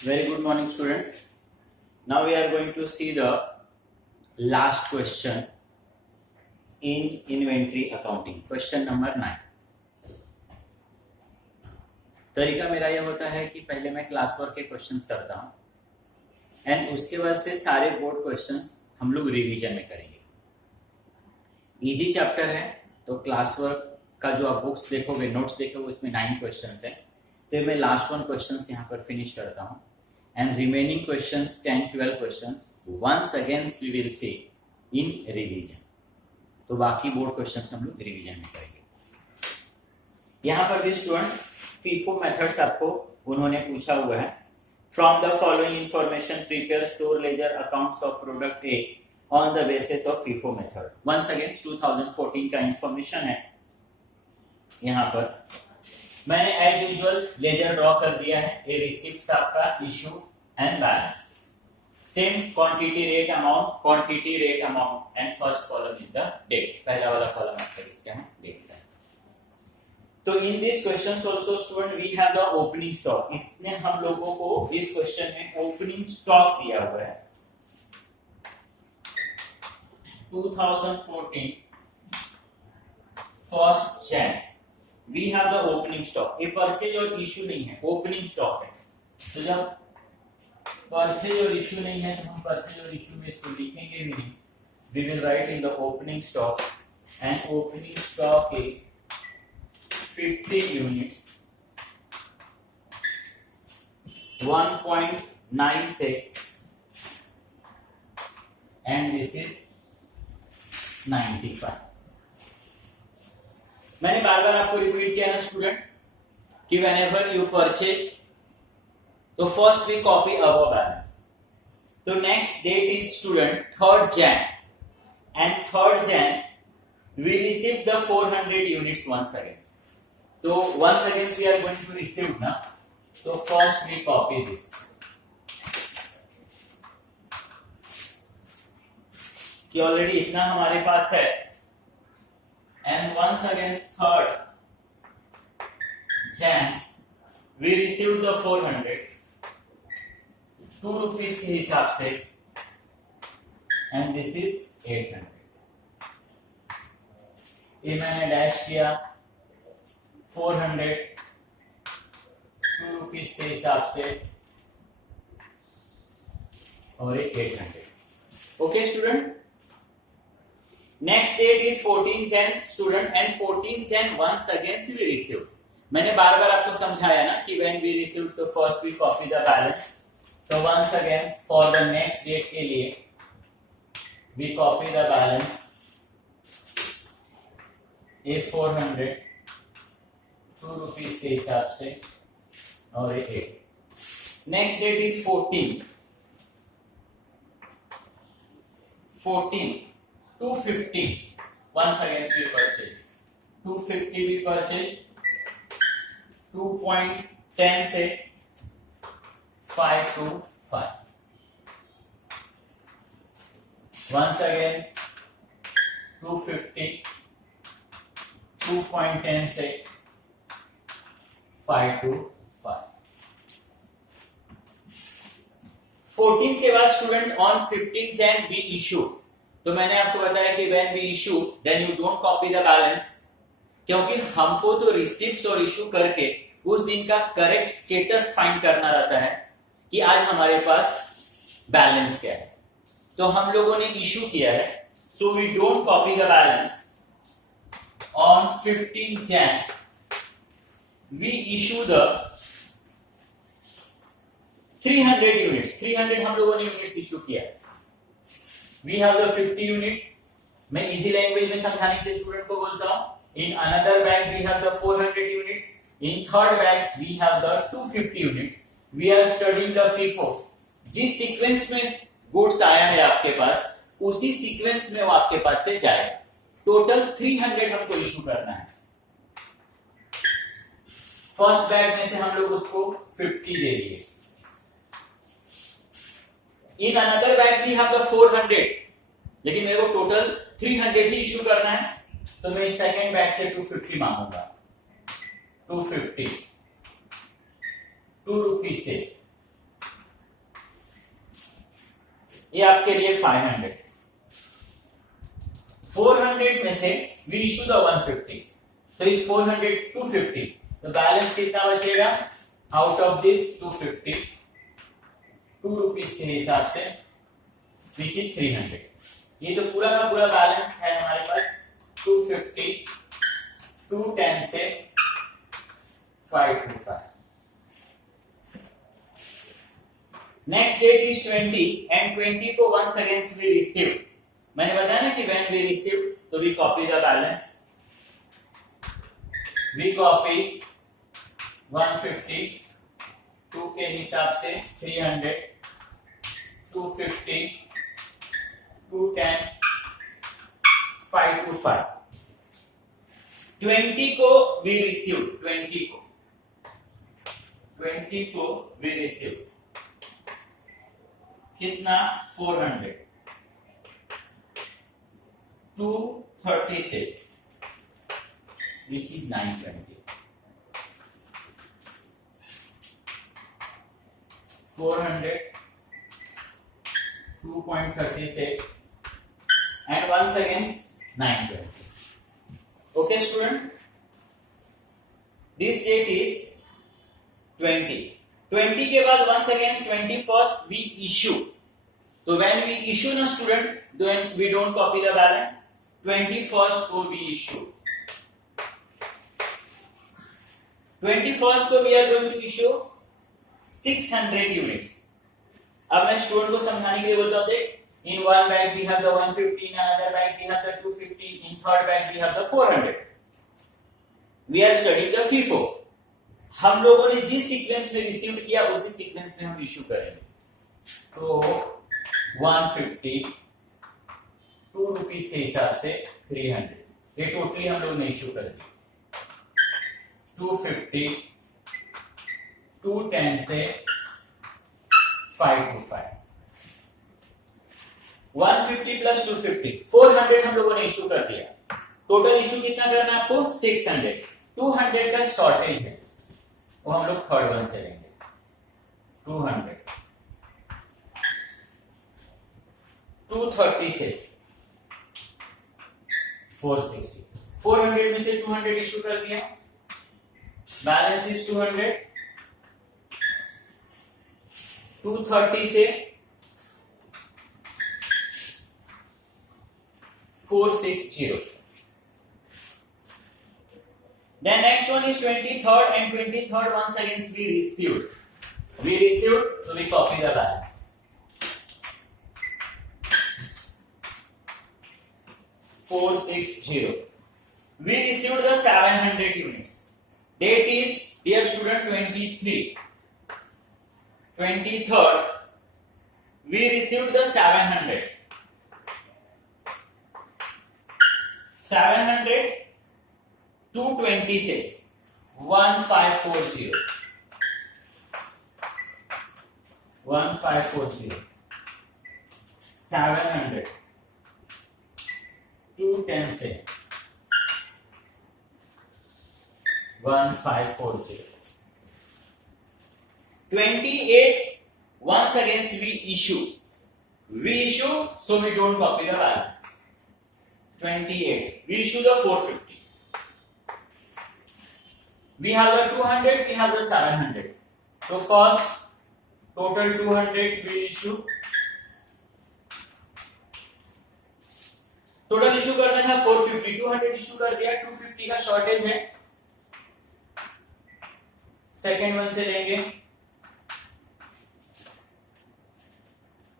Very good morning, student. Now we are going to see the last question in inventory accounting. Question number 9. तरीका मेरा यह होता है कि पहले मैं क्लास वर्क के क्वेश्चंस करता हूं एंड उसके बाद से सारे बोर्ड क्वेश्चंस हम लोग रिवीजन में करेंगे. इजी चैप्टर है तो क्लास वर्क का जो आप बुक्स देखोगे, नोट्स देखोगे, उसमें 9 क्वेश्चंस है. तो मैं लास्ट 1 क्वेश्चंस यहाँ पर फिनिश करता हूँ and remaining questions 10-12 questions once again we will see in revision. तो बाकी बोर्ड क्वेश्चंस हम लोग रिवीजन में करेंगे. यहाँ पर भी स्टूडेंट फीफो मेथड्स आपको उन्होंने पूछा हुआ है. From the following information prepare store ledger accounts of product A on the basis of FIFO method. Once again 2014 का इंफॉर्मेशन है. यहाँ पर मैंने एज यूजुअल लेजर ड्रॉ कर दिया है. ए रिसिप्ट आपका issue and balance. Same quantity rate amount and first column is the date. पहला वाला कॉलम आपका इसका है डेट का. तो in this questions also student we have the opening stock. इसने हम लोगों को इस क्वेश्चन में ओपनिंग स्टॉक दिया हुआ है 2014 first Jan. We have the opening stock. ये परचेज और इशू नहीं है, ओपनिंग स्टॉक है. तो जब परचेज और इशू नहीं है तो हम परचेज और इशू में इसको लिखेंगे भी नहीं. We will write in the opening stock and opening stock is 50 units 1.9 से एंड दिस इज 95. मैंने बार बार आपको रिपीट किया ना स्टूडेंट कि व्हेनेवर यू परचेज तो first we copy above balance. तो next date is student 3rd Jan and 3rd Jan we received the 400 units once again. तो once again we are going to receive ना. तो first we copy this. कि ऑलरेडी इतना हमारे पास है and once again 3rd Jan we received the 400 2 rupees के हिसाब से एंड दिस इज 800. ये मैंने डैश किया 400 2 रुपीस के हिसाब से और 800. Okay student. Next date is 14 Jan student and 14 Jan once again we received. मैंने बार बार आपको समझाया ना कि when we received तो first we copy the balance. तो once again for the next date के लिए we copy the balance. A 400 2 rupees के हिसाब से और 8. Next date is 14 250 once again we purchase 250 we purchase 2.10 से 5 to 5. Once again 250 2.10 से 5 to 5. 14 के बाद student on 15 Jan we issue. तो मैंने आपको बताया कि when we issue then you don't copy the balance. क्योंकि हमको तो रिसिप्ट्स और इशू करके उस दिन का करेक्ट स्टेटस फाइंड करना रहता है कि आज हमारे पास बैलेंस क्या है. तो हम लोगों ने इशू किया है. So we don't copy the balance. On 15 Jan we issue the 300 units. 300 हम लोगों ने यूनिट्स इशू किया. We have the 50 units. मैं इजी लैंग्वेज में समझाने के लिए स्टूडेंट को बोलता हूं. In another bag we have the 400 units. In third bag we have the 250 units. We are studying the FIFO. जिस सीक्वेंस में गुड्स आया है आपके पास उसी सीक्वेंस में वो आपके पास से जाएगा. टोटल 300 हमको इशू करना है. फर्स्ट बैग में से हम लोग उसको 50 दे दिए. In another bag we have the 400 लेकिन मेरे को टोटल 300 ही इशू करना है. तो मैं सेकंड बैग से 250 मांगूंगा. 250 2 रुपीस से ये आपके लिए 500। 400 में से वी इशू द 150, तो इस 400 250, तो बैलेंस कितना बचेगा आउट ऑफ दिस 250 2 रुपीस के हिसाब से विच इज 300। ये तो पूरा का पूरा बैलेंस है हमारे पास 250 210 से 525। नेक्स्ट डेट इज 20 एंड 20 को once again we received। मैंने बताया ना कि when we received तो we copy the balance, we copy 150 2 के हिसाब से 300 250 210 525। 20 को we received, 20 को we received कितना 400 230 से which is 920। 400 2.30 से and once again 920। okay student, this date is 20 के बाद once again 21st we issue, तो when we issue na student then we don't copy the balance। 21st को we issue, 21st को we are going to issue 600 units। अब मैं स्टूडेंट को समझाने के लिए बोलता हूं, देख in one bag we have the 150, in another bag we have the 250, in third bag we have the 400। we are studying the FIFO। हम लोगों ने जिस सीक्वेंस में रिसीव किया उसी सीक्वेंस में हम इशू करेंगे। तो 150 2 रुपीस के हिसाब से 300, ये टोटली हम लोग ने इशू कर दी। 250 210 से 525। 150 प्लस 250 400 हम लोगों ने इशू कर दिया। टोटल इशू कितना करना है आपको 600। 200 का शॉर्टेज है, वो हम लोग थर्ड वन से लेंगे। 200 230 से 460। 400 में से 200 इशू कर दिया, बैलेंस इज 200। 230 से 460। Then next one is 23rd and 23rd once again we received, so we copy the balance। 460 we received the 700 units। date is dear student 23। 23rd we received the 700 220 से 1540 700 210 से 1540। 28 once again we issue, so we don't copy the balance। 28 we issue the 450। we have the 200, we have the 700, so first total 200 we issue। Total issue करना था 450, 200 इशू कर दिया, 250 का शॉर्टेज है, second one से लेंगे।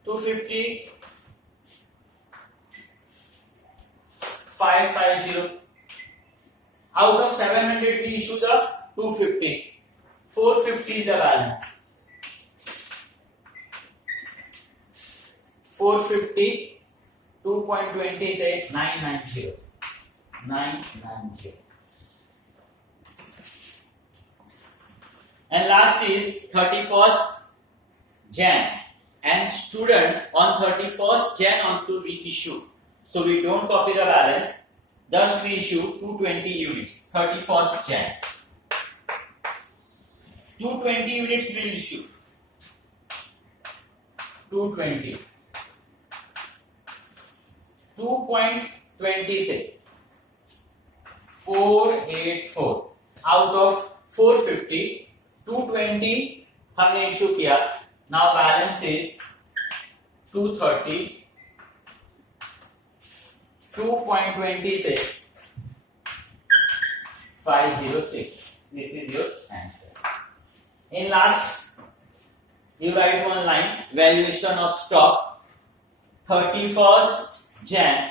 250 550। out of 700 we issue the 250, 450 is the balance। 450 2.20 से 990। and last is 31st Jan, and student on 31st Jan also we issue, so we don't copy the balance, just we issue 220 units। 31st Jan 220 units we will issue, 220 2.20 से 484 out of 450 220 हमने इशू किया. Now balance is 230. 2.20 से 506. This is your answer. In last, you write one line. Valuation of stock 31st Jan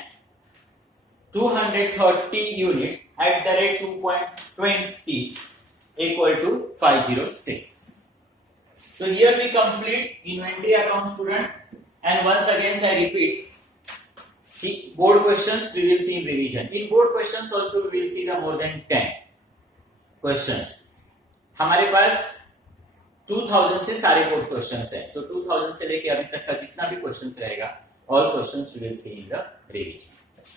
230 units at the rate 2.20 equal to 506. So here we complete inventory account, student, and once again I repeat, the board questions we will see in revision. In board questions also we will see the more than 10 questions. हमारे पास 2000 से सारे board questions हैं, तो 2000 से लेके अभी तक का जितना भी क्वेश्चंस रहेगा, all questions we will see in the revision.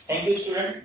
Thank you, student.